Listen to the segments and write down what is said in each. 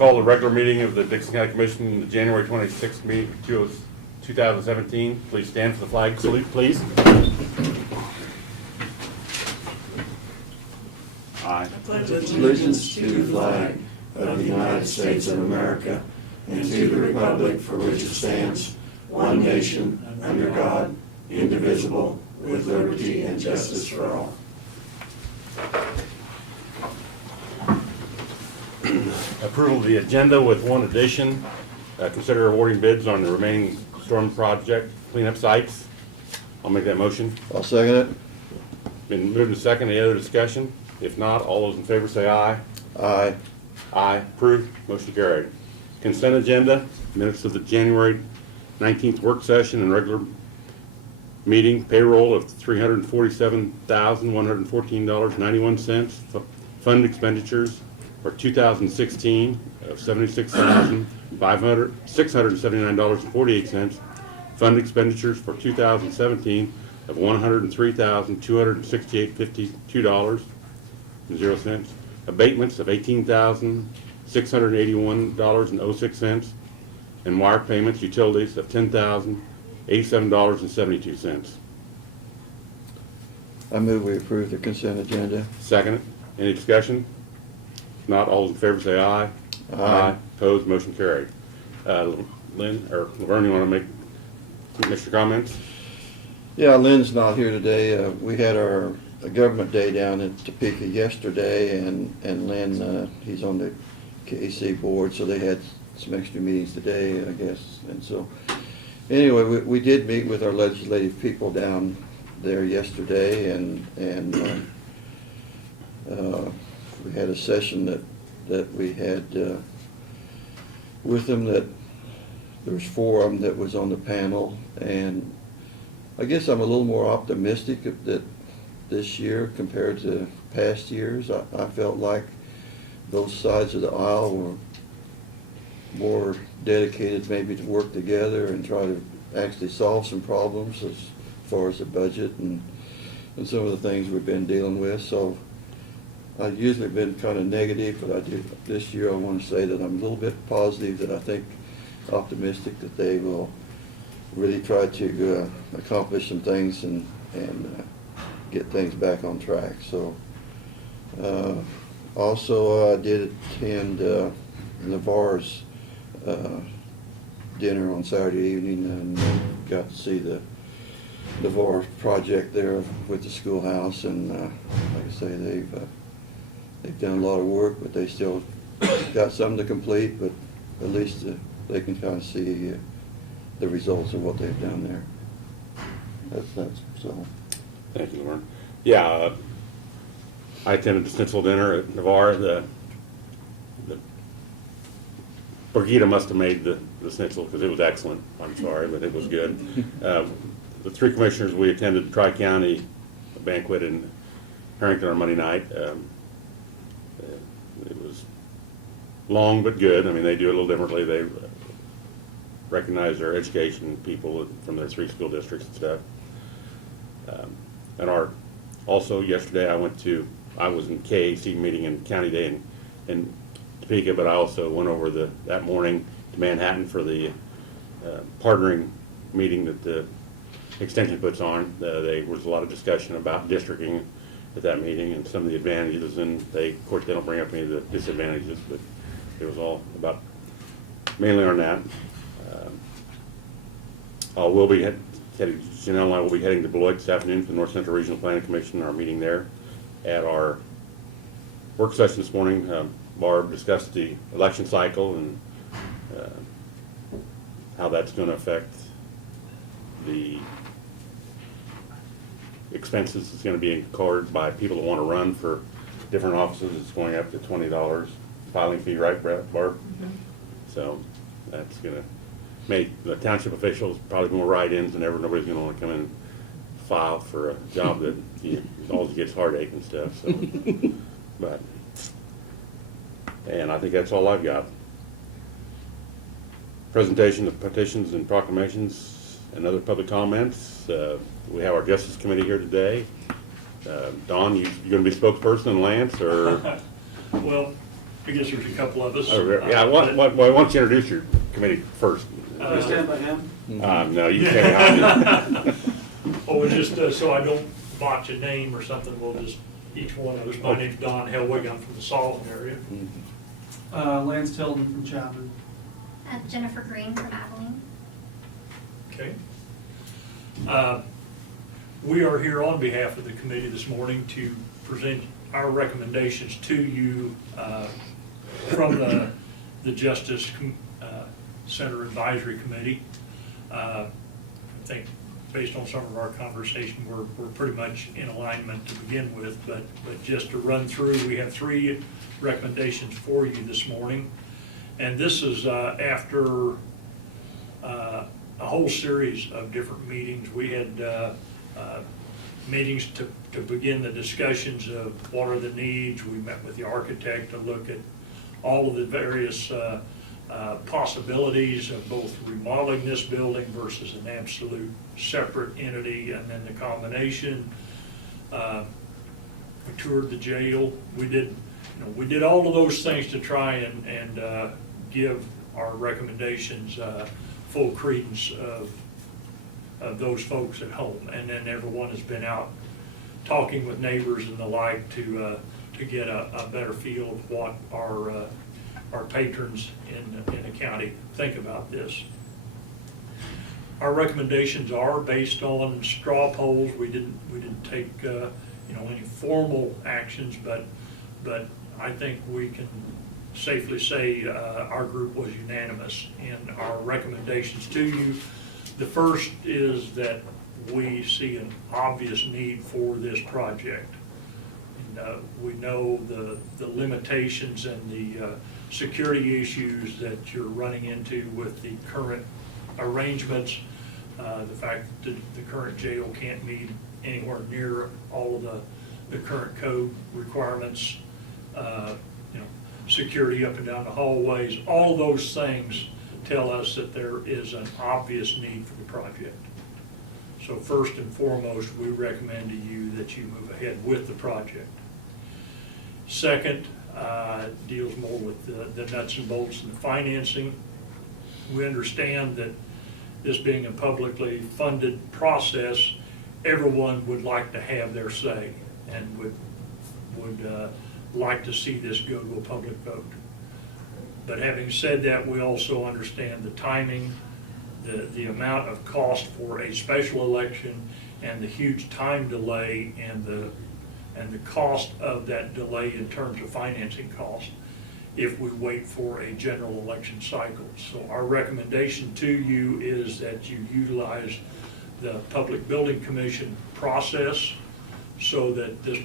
Call the regular meeting of the Dixon County Commission, the January 26th meeting, 2017. Please stand for the flag salute, please. Aye. Allegiance to the flag of the United States of America and to the republic for which it stands, one nation, under God, indivisible, with liberty and justice for all. Approval of the agenda with one addition. Consider awarding bids on the remaining storm project cleanup sites. I'll make that motion. I'll second it. Been moved to second. Any other discussion? If not, all those in favor say aye. Aye. Aye. Approved. Motion carried. Consent agenda. Minutes of the January 19th work session and regular meeting. Payroll of $347,114.91. Fund expenditures for 2016 of $76,679.48. Fund expenditures for 2017 of $103,268.52.00. Abatements of $18,681.06. And wire payments, utilities of $10,087.72. I move we approve the consent agenda. Second. Any discussion? If not, all those in favor say aye. Aye. Opposed, motion carried. Lynn, or Laverne, you want to make your comments? Yeah, Lynn's not here today. We had our government day down in Topeka yesterday, and Lynn, he's on the KAC board, so they had some extra meetings today, I guess. And so, anyway, we did meet with our legislative people down there yesterday, and we had a session that we had with them. That there was 4 of them that was on the panel, and I guess I'm a little more optimistic that this year compared to past years. I felt like both sides of the aisle were more dedicated maybe to work together and try to actually solve some problems as far as the budget and some of the things we've been dealing with. So I've usually been kind of negative, but this year I want to say that I'm a little bit positive, that I think optimistic that they will really try to accomplish some things and get things back on track. So also I did attend Navarre's dinner on Saturday evening and got to see the Navarre project there with the schoolhouse, and like I say, they've done a lot of work, but they still got some to complete, but at least they can kind of see the results of what they've done there. That's so. Thank you, Laverne. Yeah, I attended the schnitzel dinner at Navarre. The Brigida must have made the schnitzel because it was excellent. I'm sorry, but it was good. The 3 commissioners, we attended Tri-County banquet in Harrington on Monday night. It was long but good. I mean, they do it a little differently. They recognize their education people from their 3 school districts and stuff. Also yesterday I was in KAC meeting in County Day in Topeka, but I also went over that morning to Manhattan for the partnering meeting that the extension puts on. There was a lot of discussion about districting at that meeting and some of the advantages, and of course they don't bring up any of the disadvantages, but it was all about mainly on that. Janelle and I will be heading to Beloit this afternoon for the North Central Regional Planning Commission, our meeting there. At our work session this morning, Barb discussed the election cycle and how that's going to affect the expenses that's going to be incurred by people that want to run for different offices. It's going up to $20 filing fee, right, Barb? Mm-hmm. So that's going to make the township officials probably more write-ins than ever. Nobody's going to want to come in and file for a job that always gets heartache and stuff. So, and I think that's all I've got. Presentation of petitions and proclamations and other public comments. We have our Justice Committee here today. Don, you going to be spokesperson, and Lance, or? Well, I guess there's a couple of us. Oh, yeah, why don't you introduce your committee first? Can I stand by him? No, you can't. Well, just so I don't botch a name or something, we'll just, each one of us. My name's Don Helwig, I'm from the Sullivan area. Lance Tilden from Chapman. Jennifer Green from Abilene. Okay. We are here on behalf of the committee this morning to present our recommendations to you from the Justice Center Advisory Committee. I think based on some of our conversation, we're pretty much in alignment to begin with, but just to run through, we have 3 recommendations for you this morning. And this is after a whole series of different meetings. We had meetings to begin the discussions of what are the needs. We met with the architect to look at all of the various possibilities of both remodeling this building versus an absolute separate entity, and then the combination. We toured the jail. We did all of those things to try and give our recommendations full credence of those folks at home. And then everyone has been out talking with neighbors and the like to get a better feel of what our patrons in the county think about this. Our recommendations are based on straw polls. We didn't take any formal actions, but I think we can safely say our group was unanimous in our recommendations to you. The first is that we see an obvious need for this project. And, we know the limitations and the security issues that you're running into with the current arrangements. The fact that the current jail can't meet anywhere near all of the current code requirements, security up and down the hallways, all those things tell us that there is an obvious need for the project. So first and foremost, we recommend to you that you move ahead with the project. Second, deals more with the nuts and bolts and the financing. We understand that this being a publicly funded process, everyone would like to have their say and would like to see this go to a public vote. But having said that, we also understand the timing, the amount of cost for a special election, and the huge time delay and the cost of that delay in terms of financing cost if we wait for a general election cycle. So our recommendation to you is that you utilize the Public Building Commission process so that this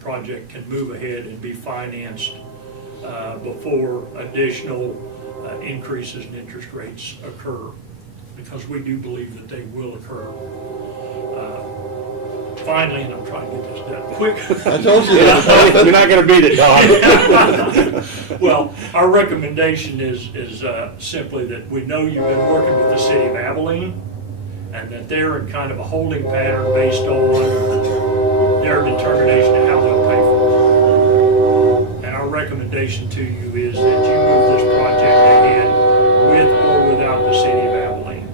project can move ahead and be financed before additional increases in interest rates occur, because we do believe that they will occur. Finally, and I'm trying to get this done quick. I told you. You're not gonna beat it, Don. Well, our recommendation is simply that we know you've been working with the city of Abilene, and that they're in kind of a holding pattern based on their determination of how they'll pay for it. And our recommendation to you is that you move this project ahead with or without the city of Abilene.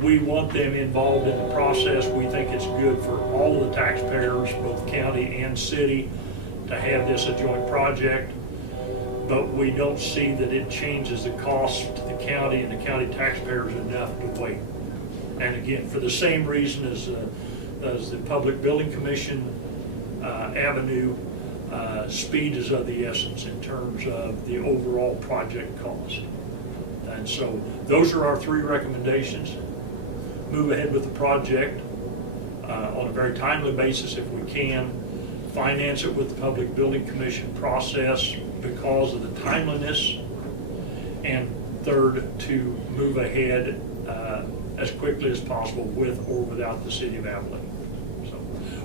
We want them involved in the process. We think it's good for all of the taxpayers, both county and city, to have this a joint project. But we don't see that it changes the cost to the county and the county taxpayers enough to wait. And again, for the same reason as the Public Building Commission avenue, speed is of the essence in terms of the overall project cost. And so those are our 3 recommendations. Move ahead with the project on a very timely basis if we can. Finance it with the Public Building Commission process because of the timeliness. And third, to move ahead as quickly as possible with or without the city of Abilene. So,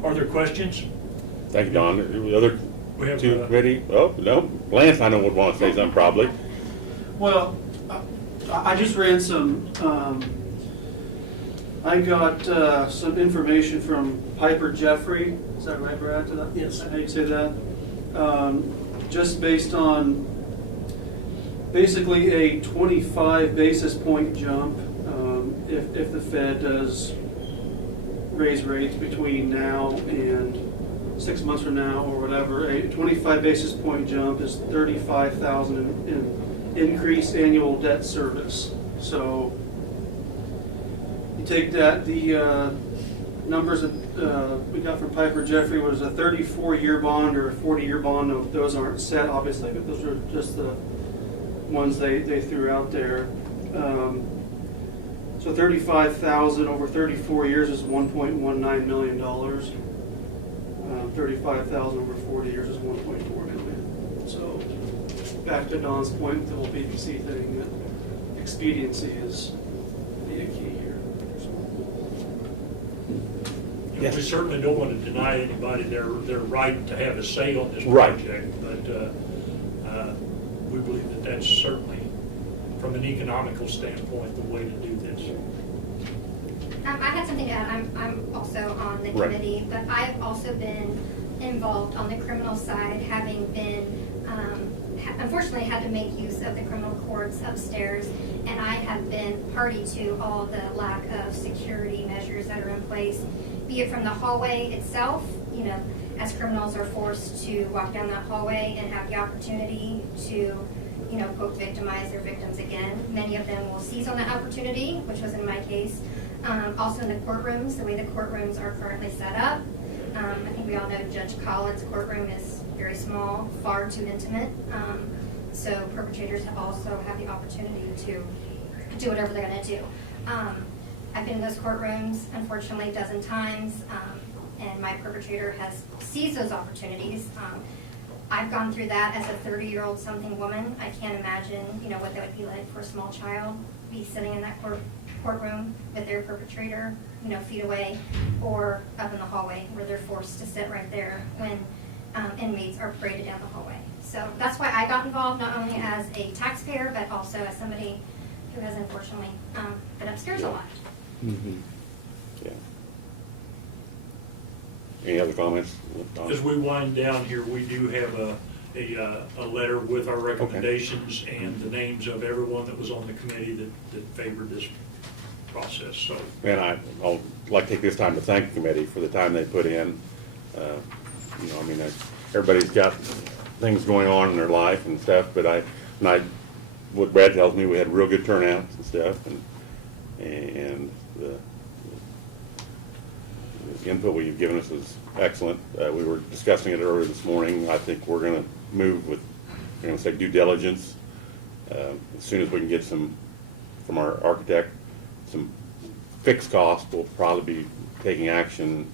are there questions? Thank you, Don. The other We have, 2 committee, oh, no, Lance, I know would want to say something probably. Well, I just ran some, I got some information from Piper Jeffrey. Is that right, Brad? Yes. How do you say that? just based on basically a 25 basis point jump, if the Fed does raise rates between now and 6 months from now or whatever, a 25 basis point jump is $35,000 in increased annual debt service. So you take that, the numbers that we got from Piper Jeffrey was a 34-year bond or a 40-year bond. No, those aren't set, obviously, but those are just the ones they threw out there. So 35,000 over 34 years is $1.19 million. 35,000 over 40 years is 1.4 million. So back to Don's point with the whole PPC thing, that expediency is the key here. We certainly don't want to deny anybody their right to have a say on this Right. project, but we believe that that's certainly, from an economical standpoint, the way to do this. I had something to add. I'm also on the Right. committee, but I've also been involved on the criminal side, having been, unfortunately, had to make use of the criminal courts upstairs, and I have been party to all the lack of security measures that are in place, be it from the hallway itself, you know, as criminals are forced to walk down that hallway and have the opportunity to, you know, quote, victimize their victims again. Many of them will seize on that opportunity, which was in my case. Also in the courtrooms, the way the courtrooms are currently set up. I think we all know Judge Collins' courtroom is very small, far too intimate. So perpetrators also have the opportunity to do whatever they're going to do. I've been in those courtrooms, unfortunately, a dozen times, and my perpetrator has seized those opportunities. I've gone through that as a 30-year-old something woman. I can't imagine, you know, what that would be like for a small child, be sitting in that courtroom with their perpetrator, you know, feet away, or up in the hallway where they're forced to sit right there when inmates are paraded down the hallway. So that's why I got involved, not only as a taxpayer, but also as somebody who has unfortunately been upstairs a lot. Yeah. Any other comments? Don? As we wind down here, we do have a letter with our recommendations and the names of everyone that was on the committee that favored this process, so. And I'll like to take this time to thank the committee for the time they put in. You know, I mean, everybody's got things going on in their life and stuff, but what Brad tells me, we had real good turnouts and stuff, and the input you've given us is excellent. We were discussing it earlier this morning. I think we're going to move with, I'm going to say, due diligence. As soon as we can get some from our architect, some fixed costs, we'll probably be taking action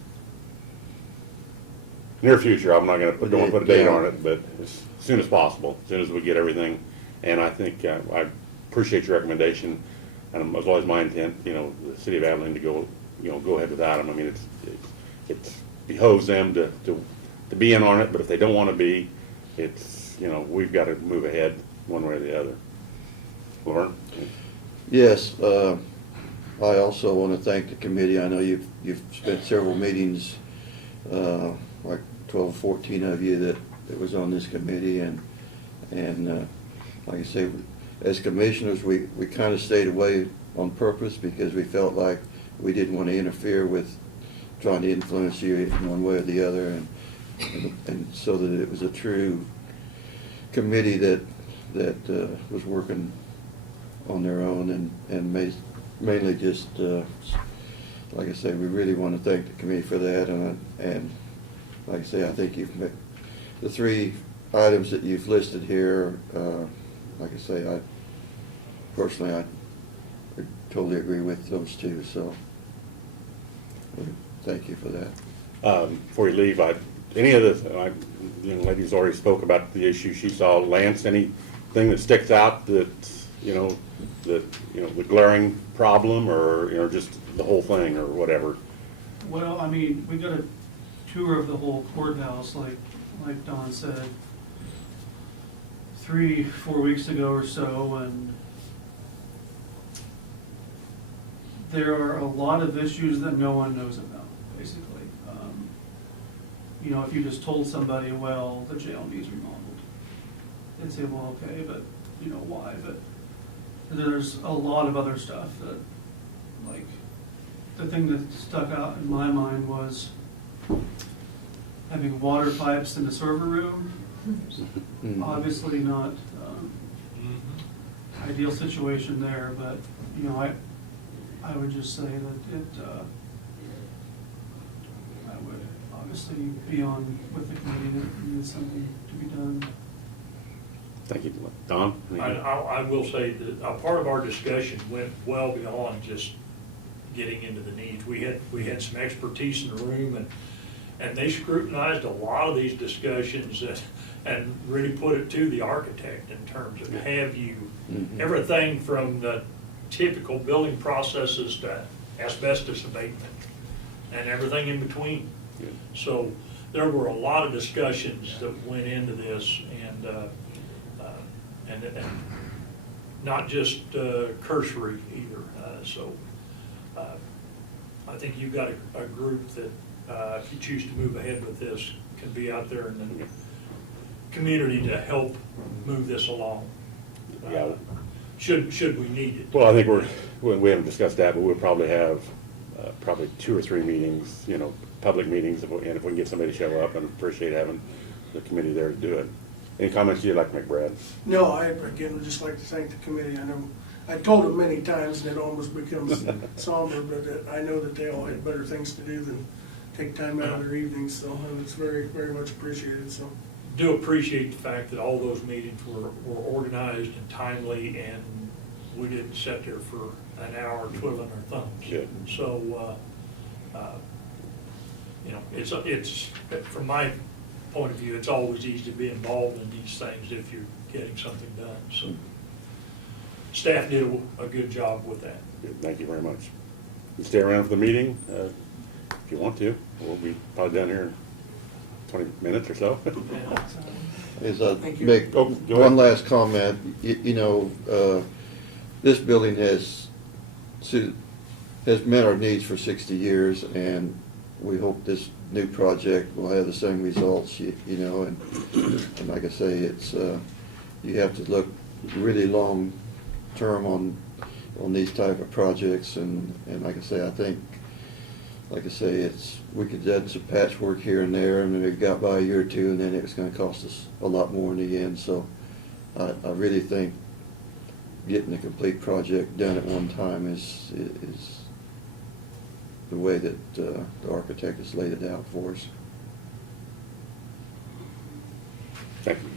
near future. I'm not going to don't want to put a date on it, but as soon as possible, as soon as we get everything. And I think I appreciate your recommendation, and as well as my intent, you know, the city of Abilene to go ahead without them. I mean, it behoves them to be in on it, but if they don't want to be, it's, you know, we've got to move ahead one way or the other. Lauren? Yes, I also want to thank the committee. I know you've spent several meetings, like 12, 14 of you that was on this committee, and like I say, as commissioners, we kind of stayed away on purpose because we felt like we didn't want to interfere with trying to influence you in one way or the other, and so that it was a true committee that was working on their own and mainly just like I say, we really want to thank the committee for that, and like I say, I think you've met the three items that you've listed here. Like I say, I personally totally agree with those two, so thank you for that. Before you leave, any of the young lady's already spoke about the issue she saw. Lance, anything that sticks out that the glaring problem, or just the whole thing, or whatever? Well, I mean, we got a tour of the whole courthouse, like Don said, 3-4 weeks ago or so, and there are a lot of issues that no one knows about, basically. You know, if you just told somebody, well, the jail needs remodeled, they'd say, well, okay, but you know why? But there's a lot of other stuff that, like, the thing that stuck out in my mind was having water pipes in the server room. Obviously not ideal situation there, but, you know, I would just say that it, I would obviously be on with the committee that it needs something to be done. Thank you. Don? I will say that a part of our discussion went well beyond just getting into the needs. We had some expertise in the room, and they scrutinized a lot of these discussions and really put it to the architect in terms of have you, everything from the typical building processes to asbestos abatement and everything in between. So there were a lot of discussions that went into this, and not just cursory either. So I think you've got a group that, if you choose to move ahead with this, can be out there in the community to help move this along. Yeah. Should we need it. Well, I think we haven't discussed that, but we'll probably have probably 2 or 3 meetings, you know, public meetings, and if we can get somebody to show up, and appreciate having the committee there to do it. Any comments you'd like to make, Brad? No, I, again, would just like to thank the committee. I know, I told them many times, and it almost becomes somber, but I know that they all had better things to do than take time out of their evenings, so it's very, very much appreciated, so. Do appreciate the fact that all those meetings were organized and timely, and we didn't sit there for an hour twiddling our thumbs. Good. So, you know, it's from my point of view, it's always easy to be involved in these things if you're getting something done. So, staff did a good job with that. Good. Thank you very much. You stay around for the meeting if you want to. We'll be probably down here in 20 minutes or so. Is I Thank you. make Oh, go ahead. one last comment, you know, this building has met our needs for 60 years, and we hope this new project will have the same results, you know, and like I say, it's, you have to look really long term on these type of projects, and like I say, I think, like I say, we could do some patchwork here and there, and then it got by a year or two, and then it was gonna cost us a lot more in the end, so I really think getting the complete project done at one time is the way that the architect has laid it out for us. Thank you.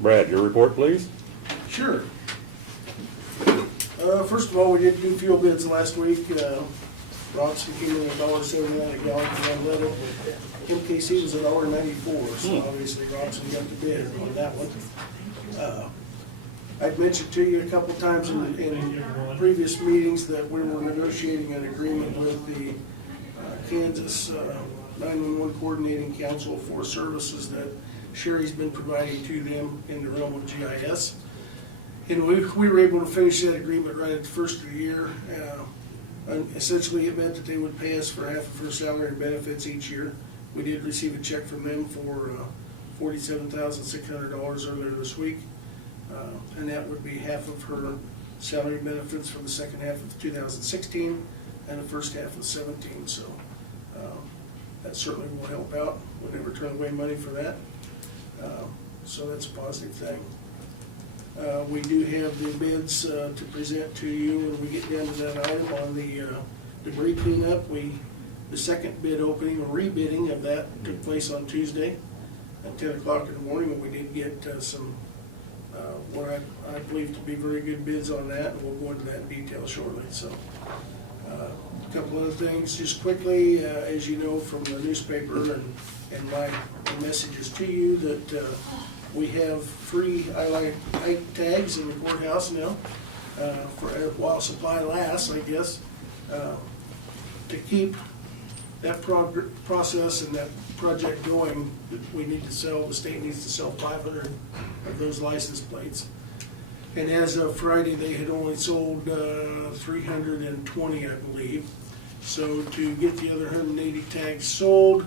Brad, your report, please. Sure. First of all, we did do fuel bids last week. Robson came in at $1.79 a gallon for unleaded. MKC was at $1.94, so obviously Robson got the bid on that one. I'd mentioned to you a couple times in previous meetings that we were negotiating an agreement with the Kansas 911 Coordinating Council for services that Sherry's been providing to them in the realm of GIS. And we were able to finish that agreement right at the first of the year. And essentially, it meant that they would pay us for half of her salary and benefits each year. We did receive a check from them for $47,600 earlier this week. And that would be half of her salary benefits for the second half of 2016 and the first half of 17. So that certainly will help out. We'll never turn away money for that. So that's a positive thing. We do have the bids to present to you when we get down to that item on the debris cleanup. The second bid opening or rebidding of that took place on Tuesday at 10 o'clock in the morning, and we did get some what I believe to be very good bids on that, and we'll go into that in detail shortly. So a couple other things just quickly, as you know from the newspaper and my messages to you, that we have free I-Light tags in the courthouse now for while supply lasts, I guess. To keep that process and that project going, we need to sell, the state needs to sell 500 of those license plates. And as of Friday, they had only sold 320, I believe. So to get the other 180 tags sold,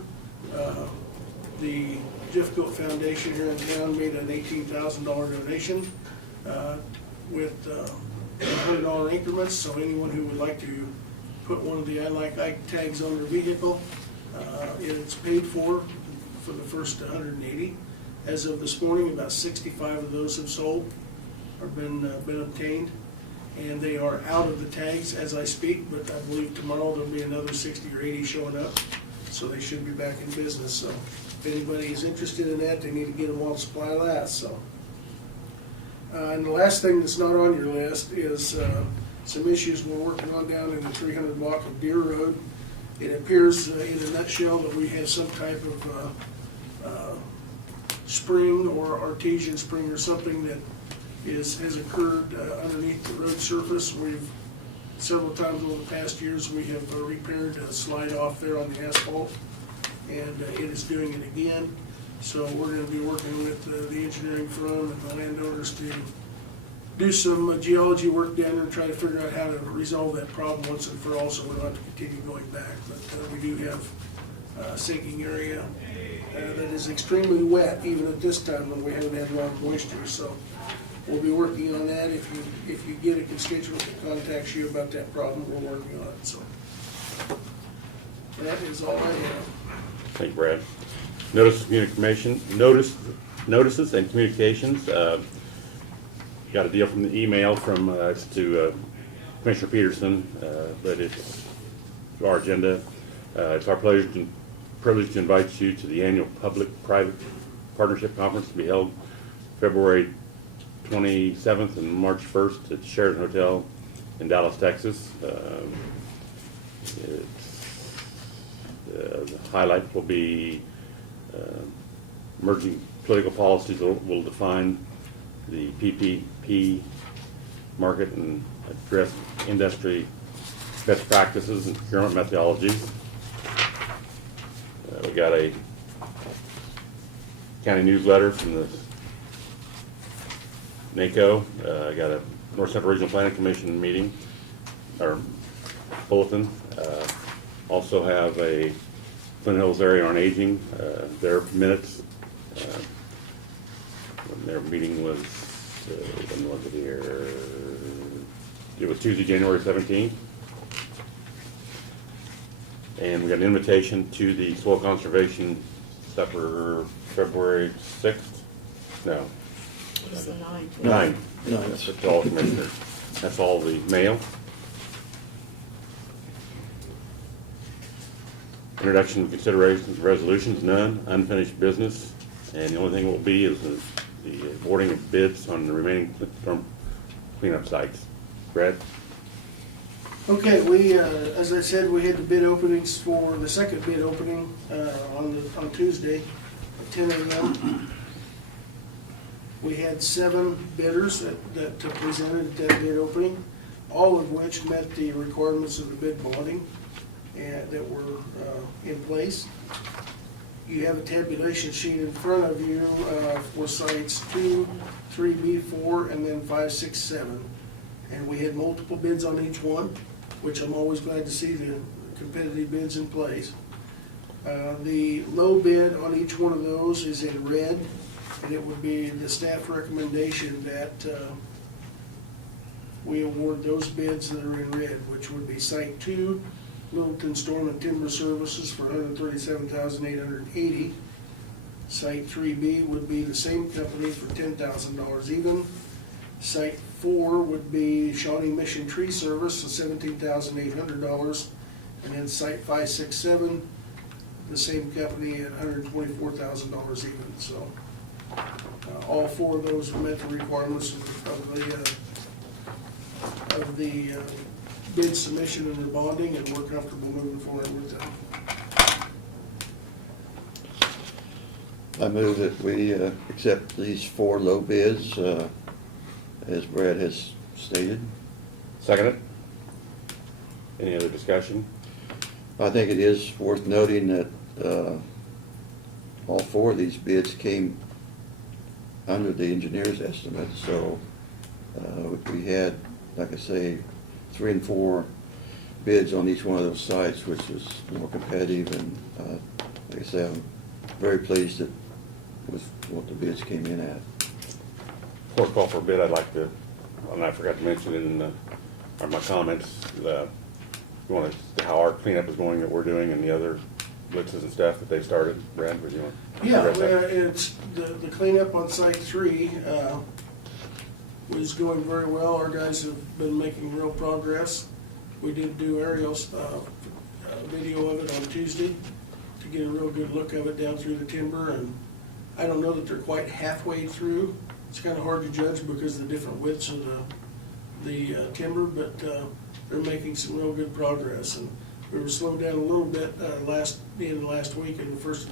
The Jeffcoat Foundation here in town made an $18,000 donation with $100 increments, so anyone who would like to put one of the I Like Ike tags on their vehicle, it's paid for the first 180. As of this morning, about 65 of those have sold or been obtained, and they are out of the tags as I speak, but I believe tomorrow there'll be another 60 or 80 showing up, so they should be back in business. So if anybody is interested in that, they need to get them while supply lasts. So, and the last thing that's not on your list is some issues we're working on down in the 300 block of Deer Road. It appears in a nutshell that we have some type of spring or artesian spring or something that has occurred underneath the road surface. We've several times over the past years we have repaired a slide off there on the asphalt, and it is doing it again. So we're going to be working with the engineering firm and the landowners to do some geology work down there and try to figure out how to resolve that problem once and for all, so we don't have to continue going back. But we do have a sinking area that is extremely wet, even at this time when we haven't had a lot of moisture. So we'll be working on that. If you get a constituent that contacts you about that problem, we're working on it. So that is all I have. Thank you, Brad. Notices and communications. Got a deal from the email from it's to Commissioner Peterson, but it's our agenda. It's our privilege to invite you to the annual public-private partnership conference to be held February 27th and March 1st at Sheraton Hotel in Dallas, Texas. The highlight will be emerging political policies will define the PPP market and address industry best practices and procurement methodologies. We got a county newsletter from the NACO. I got a North Central Regional Planning Commission meeting or bulletin. Also have a Flint Hills Area on Aging, their minutes. When their meeting was, when was it here? It was Tuesday, January 17th. And we got an invitation to the Soil Conservation Supper February 6th. No. It's the 9th. 9th. No, That's for all commissioners. That's all the mail. Introduction and considerations of resolutions, none. Unfinished business. And the only thing will be is the awarding of bids on the remaining storm cleanup sites. Brad? Okay, we, as I said, we had the bid openings for the second bid opening on Tuesday at 10 a.m. We had 7 bidders that presented at that bid opening, all of which met the requirements of the bid bonding that were in place. You have a tabulation sheet in front of you for sites 2, 3B, 4, and then 5, 6, 7. And we had multiple bids on each one, which I'm always glad to see the competitive bids in place. The low bid on each one of those is in red, and it would be the staff recommendation that we award those bids that are in red, which would be Site 2, Littleton Storm and Timber Services for $137,880. Site 3B would be the same company for $10,000 even. Site 4 would be Shawnee Mission Tree Service for $17,800. And then Site 5, 6, 7, the same company at $124,000 even. So all 4 of those met the requirements of the bid submission and the bonding, and we're comfortable moving forward with them. I move that we accept these 4 low bids, as Brad has stated. Second it? Any other discussion? I think it is worth noting that all 4 of these bids came under the engineer's estimate, so we had, like I say, 3 and 4 bids on each one of those sites, which is more competitive, and like I say, I'm very pleased with what the bids came in at. Before I call for a bid, I'd like to, and I forgot to mention it in my comments, you want to, how our cleanup is going that we're doing and the other blitzes and stuff that they started. Brad, would you want to Yeah, address that? it's, the cleanup on Site 3 was going very well. Our guys have been making real progress. We did do aerial video of it on Tuesday to get a real good look of it down through the timber, and I don't know that they're quite halfway through. It's kind of hard to judge because of the different widths of the timber, but they're making some real good progress. And we were slowed down a little bit the end of last week and the first